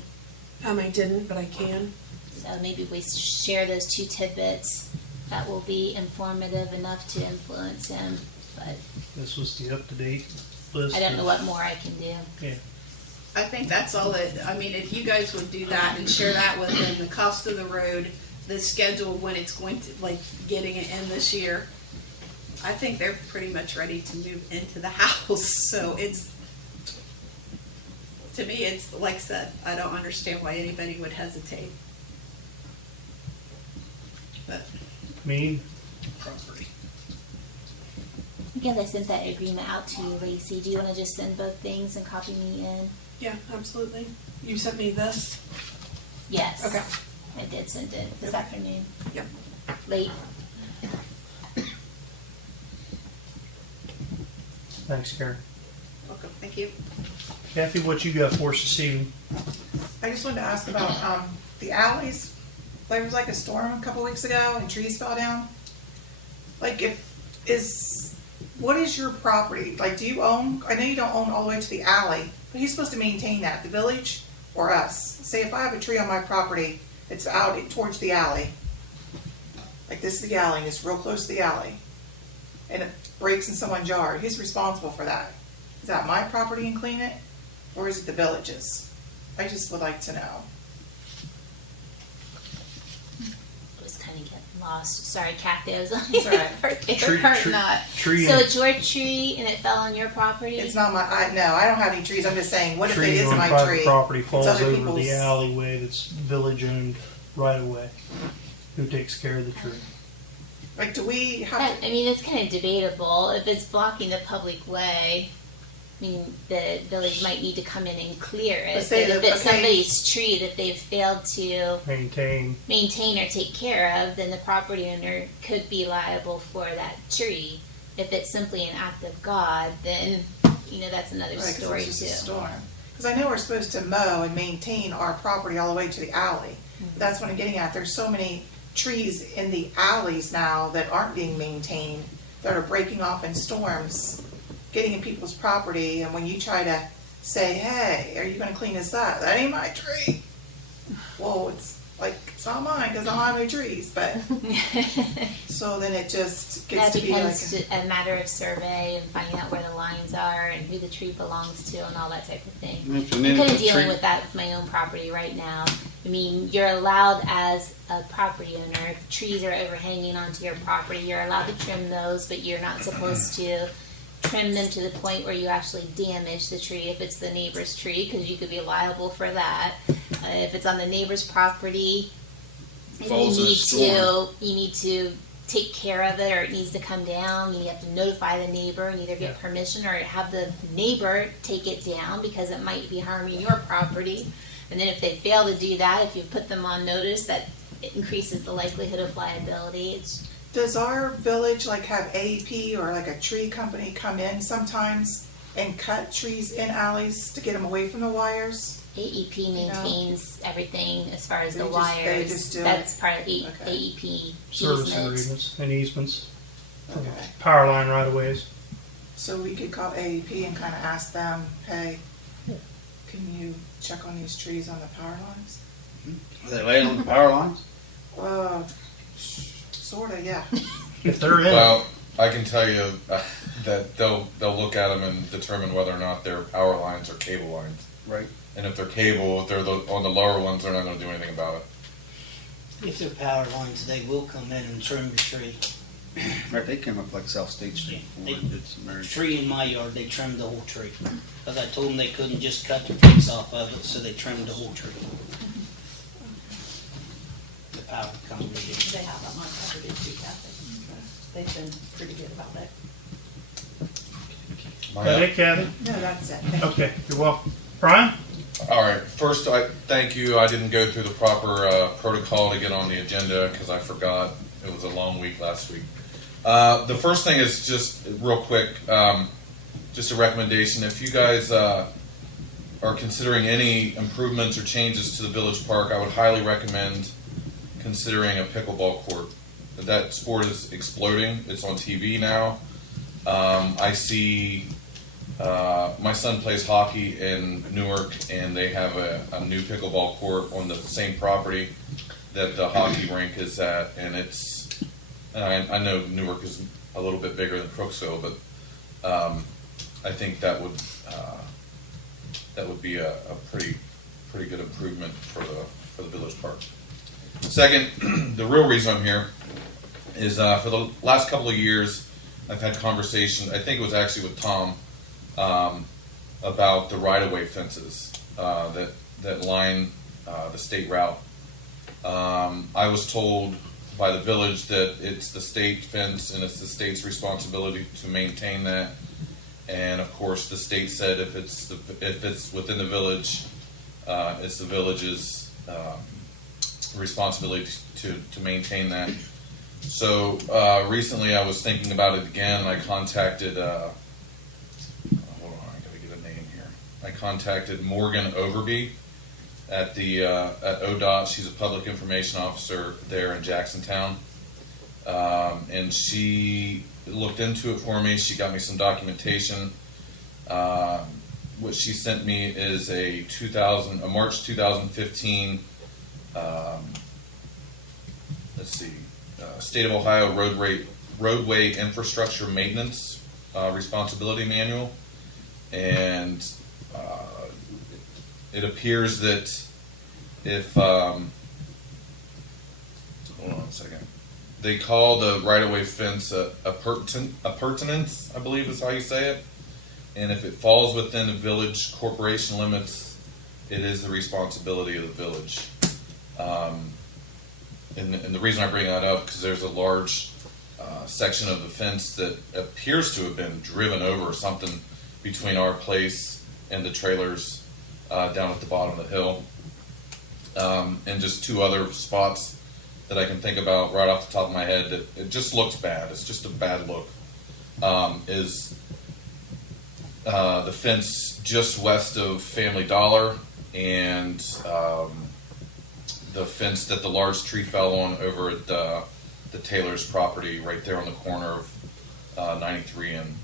I didn't, but I can. So maybe we share those two tidbits. That will be informative enough to influence him, but This was the up-to-date list. I don't know of- what more I can do. Yeah. I think that's all I mean, if you guys would do that and share that with them, the cost of the road, the schedule when it's going to, like, getting it in this year, I think they're pretty much ready to move into the house, so to me, it's like I said, I don't understand why anybody would hesitate. But Me, Property. I guess I sent that agreement out to you, Lacey. Do you want to just send both things and copy me in? Yeah, absolutely. You sent me this? Yes. Okay. I did send it this afternoon. Yep. Late. thanks, Karen. welcome, thank you. Kathy, what you got for us this evening? I just wanted to ask about the alleys. There was like a storm a couple weeks ago and trees fell down. Like what is your property? Like, do you own, I know you don't own all the way to the alley, but who's supposed to maintain that, the village or us? Say if I have a tree on my property, it's out towards the alley. Like this is the alley and it's real close to the alley. And it breaks in someone's yard. Who's responsible for that? Is that my property and clean it? Or is it the village's? I just would like to know. I was kind of getting lost. Sorry, Kathy. I was on It's the all right. favorite part not. Tree So and- it's your tree and it fell on your property? It's not my, no, I don't have any trees. I'm just saying, what if it Tree is on my private tree? property falls other over people's- the alleyway that's village-owned right-of-way. Who takes care of the tree? Like, do we I have to, mean, it's kind of debatable. If it's blocking the public way, I mean, the village might need to come in and clear it. But say But if that- it's okay. somebody's tree that they've failed to Maintain, maintain or take care of, then the property owner could be liable for that tree. If it's simply an act of God, then, that's another like, 'cause story it's too. just a storm? Because I know we're supposed to mow and maintain our property all the way to the alley. That's what I'm getting at. There's so many trees in the alleys now that aren't being maintained, that are breaking off in storms, getting in people's property, and when you try to say, hey, are you gonna clean this up? That ain't my tree. Well, it's like, it's not mine because I don't have any trees, but, so then it just gets That to be like, becomes a matter of survey and finding out where the lines are and who the tree belongs to and all that type of thing. And I'm if kind the of dealing tree- with that with my own property right now. I mean, you're allowed as a property owner, if trees are overhanging onto your property, you're allowed to trim those, but you're not supposed to trim them to the point where you actually damage the tree if it's the neighbor's tree, because you could be liable for that. If it's on the neighbor's property, you Falls in a storm. need to take care of it, or it needs to come down. You have to notify the neighbor and either get permission or have the neighbor take it down because it might be harming your property. And then if they fail to do that, if you put them on notice, that it increases the likelihood of liability. It's does our village like have AEP or like a tree company come in sometimes and cut trees in alleys to get them away from the wires? AEP maintains everything as far as the They wires. just do That's it? part of Okay. AEP service easement. agreements and easements, Okay. power line right-of-ways. So we could call AEP and kind of ask them, hey, can you check on these trees on the power lines? Are they laying on the power lines? Sorta, yeah. If they're in, Well, I can tell you that they'll look at them and determine whether or not they're power lines or cable lines. Right. And if they're cable, if they're on the lower ones, they're not going to do anything about it. If they're power lines, they will come in and trim the tree. Right, they came up like South State Street They- before and did some The marriage. tree in my yard, they trimmed the whole tree. Because I told them they couldn't just cut the piece off of it, so they trimmed the whole tree. The power company did. They have on my property too, Kathy. They've been pretty good about it. that it, Kathy? No, that's it. Thank you. Okay, you're welcome. Brian? All right. First, I thank you. I didn't go through the proper protocol to get on the agenda because I forgot. It was a long week last week. The first thing is just real quick, just a recommendation. If you guys are considering any improvements or changes to the village park, I would highly recommend considering a pickleball court. That sport is exploding. It's on TV now. I see my son plays hockey in Newark, and they have a new pickleball court on the same property that the hockey rink is at, and it's. And I know Newark is a little bit bigger than Crooksville, but I think that would be a pretty good improvement for the village park. Second, the real reason I'm here is for the last couple of years I've had conversations. I think it was actually with Tom about the right-of-way fences. that line the state route. I was told by the village that it's the state fence and it's the state's responsibility to maintain that. And of course, the state said if it's within the village, it's the village's responsibility to maintain that. So recently, I was thinking about it again, and I contacted. Hold on, I gotta get a name here. I contacted Morgan Overby at Odot. She's a public information officer there in Jacksontown, and she looked into it for me. She got me some documentation. What she sent me is a March 2015. State of Ohio roadway infrastructure maintenance responsibility manual, and it appears that if hold on a second, they call the right-of-way fence a pertinence, I believe is how you say it, and if it falls within the village corporation limits, it is the responsibility of the village. And the reason I bring that up because there's a large section of the fence that appears to have been driven over something between our place and the trailers down at the bottom of the hill. And just two other spots that I can think about right off the top of my head that it just looks bad. It's just a bad look. Is the fence just west of Family Dollar and the fence that the large tree fell on over at the Taylor's property right there on the corner of 93 and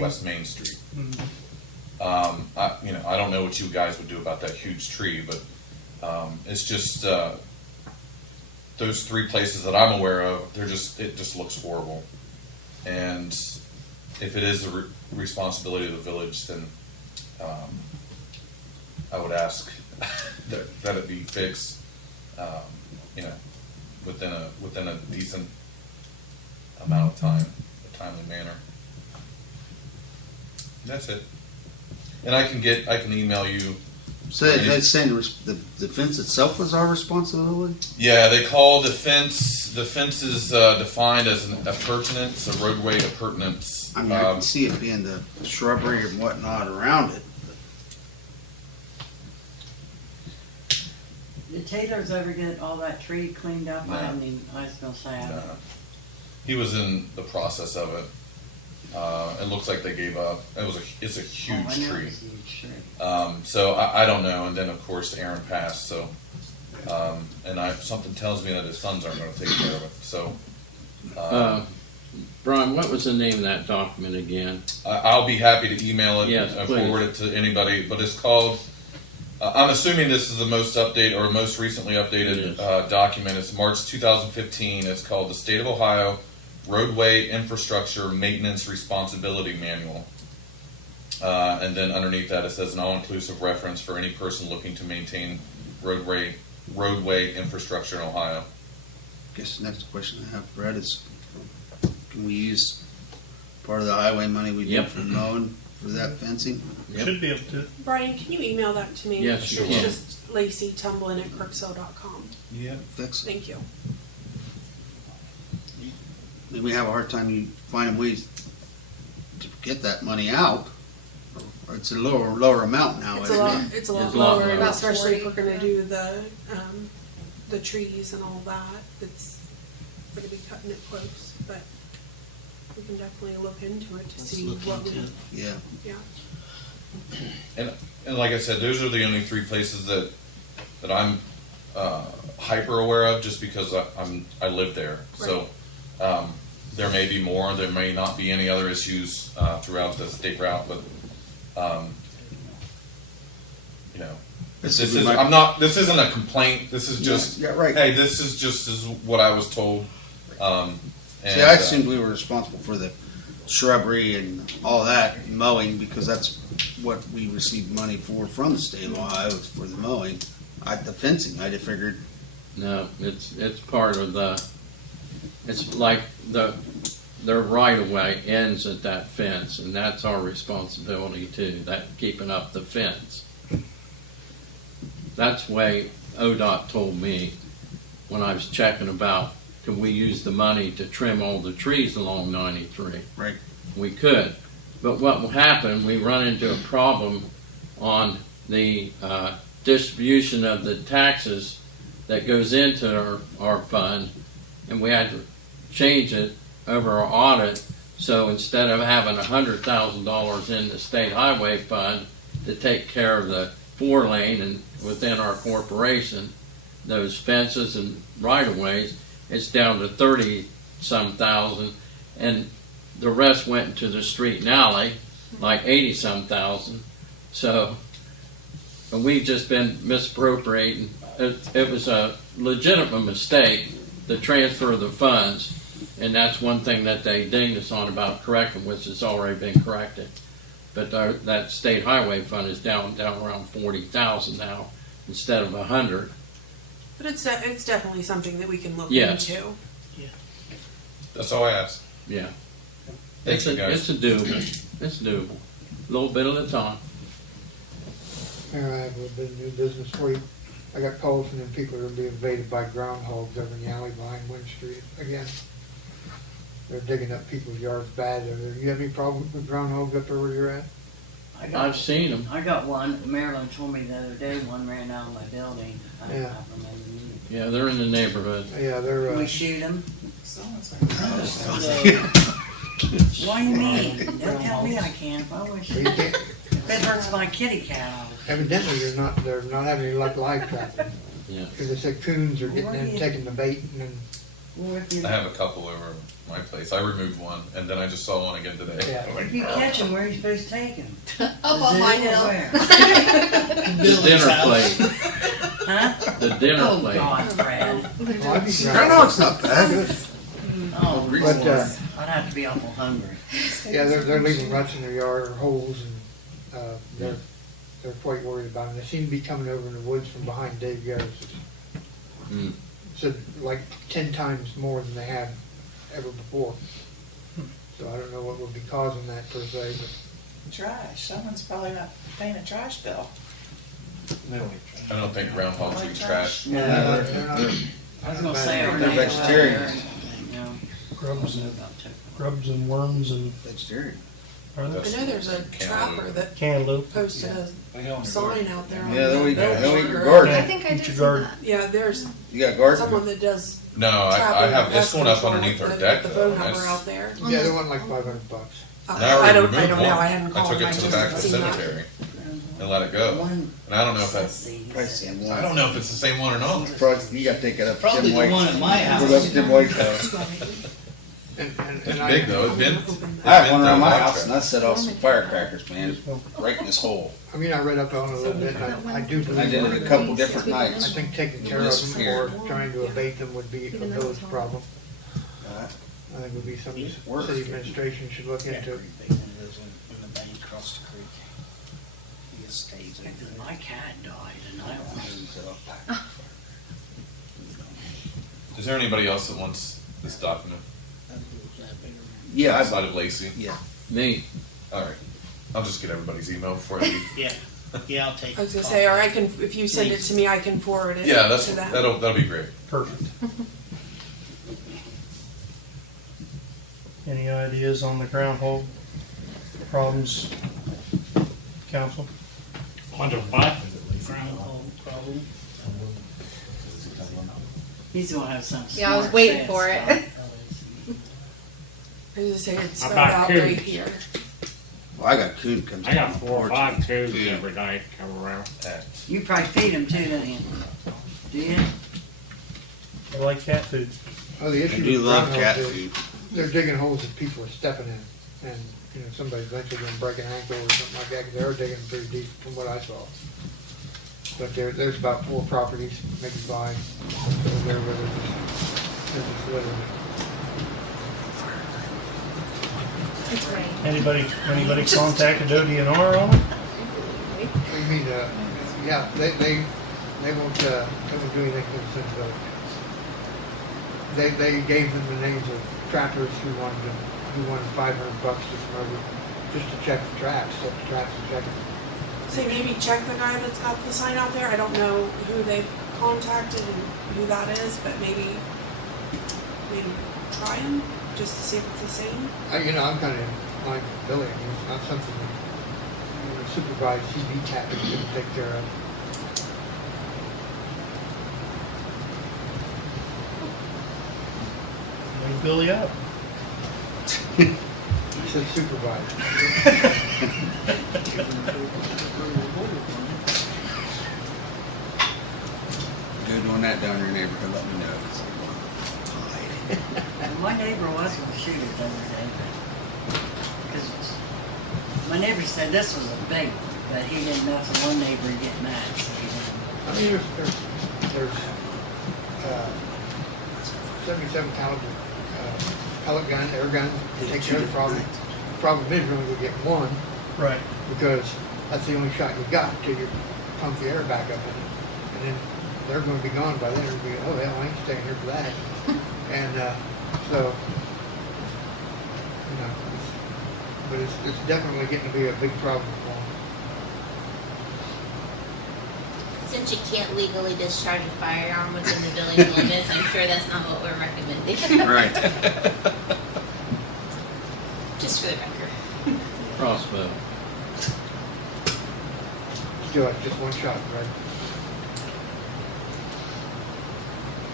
West Main Street. I don't know what you guys would do about that huge tree, but it's just those three places that I'm aware of. It just looks horrible, and if it is the responsibility of the village, then I would ask that it be fixed. Within a decent amount of time, a timely manner. That's it. And I can email you. So that's saying the fence itself is our responsibility? Yeah, they call the fence. The fence is defined as an appurtenance, a roadway appurtenance. I mean, I can see it being the shrubbery and whatnot around it. Did Taylor's ever get all that tree cleaned up? No. I was gonna say. He was in the process of it. It looks like they gave up. It's a huge I know tree. it's a huge tree. So I don't know. And then of course Aaron passed. So and something tells me that his sons aren't going to take care of it. So Brian, what was the name of that document again? I'll be happy to email it Yes, and please. forward it to anybody. But it's called. I'm assuming this is the most recently updated document. It's March 2015. It's called the State of Ohio Roadway Infrastructure Maintenance Responsibility Manual. And then underneath that it says an all-inclusive reference for any person looking to maintain roadway infrastructure in Ohio. I guess the next question I have, Brett, is can we use part of the highway money we get for mowing for that fencing? Yep. Should be able to. Brian, can you email that to me? Yes, you It's can. just LaceyTumblin@crooksville.com. Yeah. Fix it. Thank you. I mean, we have a hard time finding ways to get that money out. Or it's a lower amount now, It's a isn't lot. it? It's a lot It's a lot lower, lower. especially if we're going to do the trees and all that. It's going to be cutting it close, but we can definitely look into it to see what we. Yeah. Yeah. And like I said, those are the only three places that I'm hyper aware of, just because I live there. So there may be more. There may not be any other issues throughout the state route, but this isn't a complaint. This is just right. Hey, this is just what I was told. See, I assumed we were responsible for the shrubbery and all that mowing because that's what we received money for from the state of Ohio was for the mowing. The fencing, I just figured. No, it's part of it's like their right of way ends at that fence, and that's our responsibility too. That keeping up the fence. That's the way Odot told me when I was checking about, can we use the money to trim all the trees along 93? Right. We could. But what will happen, we run into a problem on the distribution of the taxes that goes into our fund, and we had to change it over our audit. So instead of having $100,000 in the state highway fund to take care of the 4-lane and within our corporation, those fences and right-of-ways, it's down to 30-some thousand, and the rest went into the street and alley, like 80-some thousand. So, and we've just been misappropriating. It was a legitimate mistake to transfer the funds, and that's one thing that they dinged us on about correcting, which has already been corrected. But that state highway fund is down around 40,000 now instead of 100. But it's definitely something that we can look Yes. into. That's all I asked. Yeah. Thank you, guys. It's doable. It's doable. A little bit at a time. Mayor, I have a little bit of new business for you. I got calls from them people that are being invaded by groundhogs over in the alley behind Wynn Street again. They're digging up people's yards bad. Do you have any problem with groundhogs up there where you're at? I've seen them. I got one. Marilyn told me the other day one ran out of my building. I don't Yeah. have them in. Yeah, they're in the neighborhood. Yeah, they're, Can we shoot them? Someone's What do you mean? Don't tell me I can if I wish. you can't, That hurts my kitty cat. evidently they're not having any luck live trapping. Yeah. Because they said coons are getting in, taking the bait, and then, Well, if you, I have a couple over my place. I removed one, and then I just saw one again today. yeah. if you catch them, where are you supposed to take them? Up on my hill. The dinner plate. Huh? The dinner Oh, plate. God, Fred. Well, I'd be Groundhog's not bad. Oh, But, Lord. I'd have to be awful hungry. yeah, they're leaving ruts in their yard or holes, and, they're quite worried about them. They seem to be coming over in the woods from behind Dave Garris. Mm. So like 10 times more than they have ever before. So I don't know what would be causing that per se, but trash. Someone's probably not paying a trash bill. I don't think groundhogs eat trash. they're not. I was gonna say, are They're they vegetarians. Grubs and worms and Vegetarian. are I there? know there's a trapper that Cantaloupe. posted a sign out there. on Yeah, they'll eat the your road. garden. I think I did Eat your see garden. that. Yeah, there's You got garden? someone that does No, I trapping. have and this pest one up control. underneath our I've deck, got the though, phone and number that's- out there. Yeah, they want like $500. And I already I don't removed know. one. I hadn't called. took it to the back of the just seen that. cemetery and let it go. One, And I don't know if that's, Probably the same one. I don't know if it's the same one or not. Probably, you gotta take it up to Probably Tim the White. one at my house. Go up to Tim White's house. It's big though. It's been. I have one around my house and I set off some firecrackers, man, right in this hole. I mean, I read up on it a little bit, and I do believe. I did it a couple different I nights. think taking care of them or trying to abate them would be a village problem. I think would be something Worse. city administration should look into. Everything lives in the bank across the creek. He just stays in there. my cat died and I don't know. Is there anybody else that wants this document Yeah, outside of Lacey? yeah. Me. All right. I'll just get everybody's email before I leave. Yeah, I'll take. I was gonna a say, or copy. I can, if you send it to me, I can forward it Yeah, to them. that'll be great. Perfect. Any ideas on the groundhog problems, council? Bunch of boxes at least. Groundhog problem. He's gonna have some. Yeah, I was smart waiting sense for it. stuff. I was gonna say, it's How spelled about out coons? right here. Well, I got coon comes. I got down 4 or the 5 porch. coons Yeah. every night come around. You probably feed him too, don't you? Do you? I like cat food. Oh, the I issue do with love groundhogs cat is food. they're digging holes that people are stepping in, and, you know, somebody's eventually gonna break an ankle or something like that, 'cause they are digging pretty deep from what I saw. But there's about 4 properties, maybe 5, there where they're just littering. Anybody contacted ODNR on it? What do you mean, yeah, they won't do anything for the Central Village. They gave them the names of trappers who wanted $500 just to check the tracks, set the tracks and check them. say maybe check the guy that's got the sign out there. I don't know who they've contacted and who that is, but maybe try him just to see if it's the same. I'm kind of in line with Billy. I mean, it's not something that supervised CB tapping couldn't take care of. Bring Billy up. I said supervised. You're doing that down in your neighborhood, let me know. And my neighbor was gonna shoot it the other day, because my neighbor said this was a big one, but he didn't know for one neighbor to get mad, so he didn't. I mean, there's 77 caliber pellet gun, air gun, to take care of the problem. The problem is really we get one, Right. because that's the only shot you got until you pump the air back up in it. And then they're going to be gone by then. It'll be, oh hell, I ain't staying here for that. And so, but it's definitely getting to be a big problem for them. Since you can't legally discharge a firearm within the village limits, I'm sure that's not what we're recommending. Right. Just for the record. Crossbow. Still, it's just one shot, right?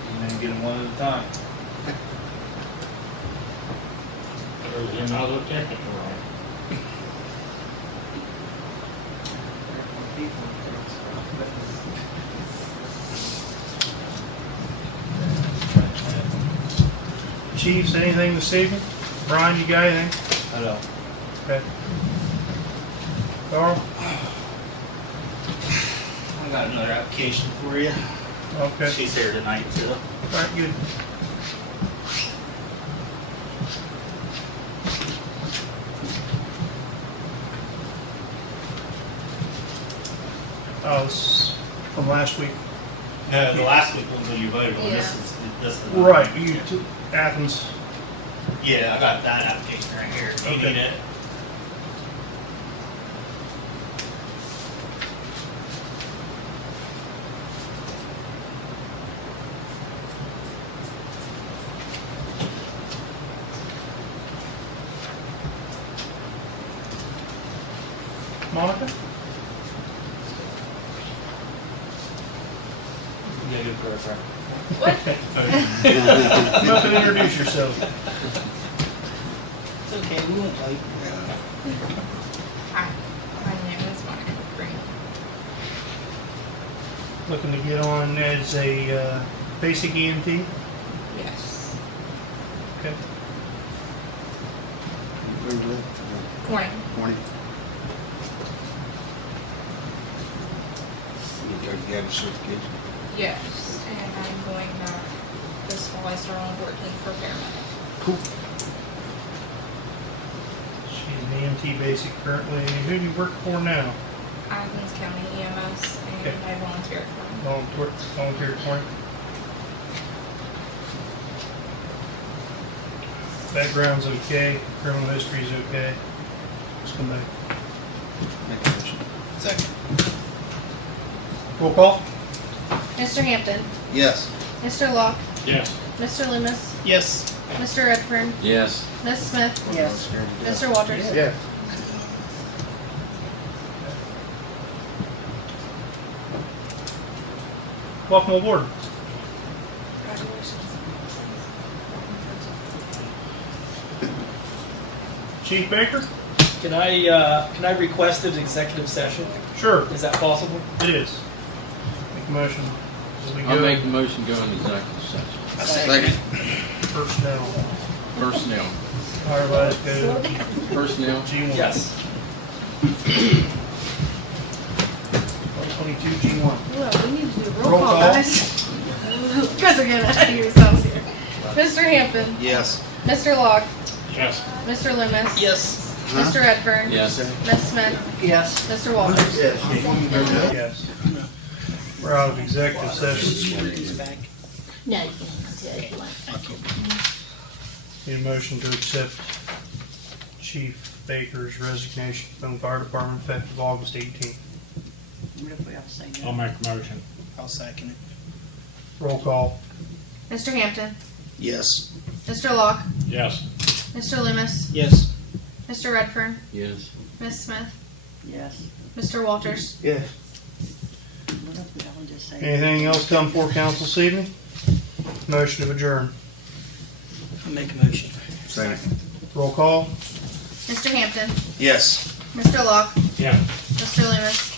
And then get them one at a time. There's another ticket, right? Chiefs, anything this evening? Brian, you got anything? I don't. Okay. Carl? I got another application for you. Okay. She's here tonight too. All right, good. Oh, this is from last week. No, the last week was when you voted on. This is. Right, you took Athens. Yeah, I got that application right here. Do you Okay. need it? Monica? Yeah, good for her. Come up and introduce yourself. It's okay, we won't tell you. Hi, my name is Monica Green. Looking to get on as a basic EMT? Yes. Okay. Where you live? Corning. Corning. You have a certification? Yes. And I'm going back this fall. I start on 14th for paramedic. Cool. She's an EMT basic currently. Who do you work for now? Athens County EMS, and Okay. I volunteer for them. Volunteer for it. Background's okay, criminal history's okay. Just come back. Make a motion. Second. Roll call? Mr. Hampton, Yes. Mr. Locke, Yes. Mr. Loomis, Yes. Mr. Redfern, Yes. Miss Smith, Yes. Mr. Walters. Yes. Welcome aboard. Chief Baker? Can I request an executive session? Sure, Is that possible? it is. Make a motion. As we I'll go make the motion go into executive session. Second. personnel. Personnel. Fire Revised Code Personnel. G1. Yes. 122 G1. Well, we need to do Roll call. guys. You guys are getting ahead of yourselves here. Mr. Hampton, Yes. Mr. Locke, Yes. Mr. Loomis. Yes. Mr. Redfern. Yes. Miss Smith. Yes. Mr. Walters. Yes. We're out of executive session. No, you can do it if you want. Need a motion to accept Chief Baker's resignation from the fire department effective August 18th. What if we all say no? I'll make a motion. I'll second it. Roll call. Mr. Hampton, Yes. Mr. Locke, Yes. Mr. Loomis, Yes. Mr. Redfern, Yes. Ms. Smith, Yes. Mr. Walters. Yes. What if we all just say? Anything else come before council this evening? Motion to adjourn. I'll make a motion. Second. Roll call. Mr. Hampton, Yes. Mr. Locke, Yeah. Mr. Loomis,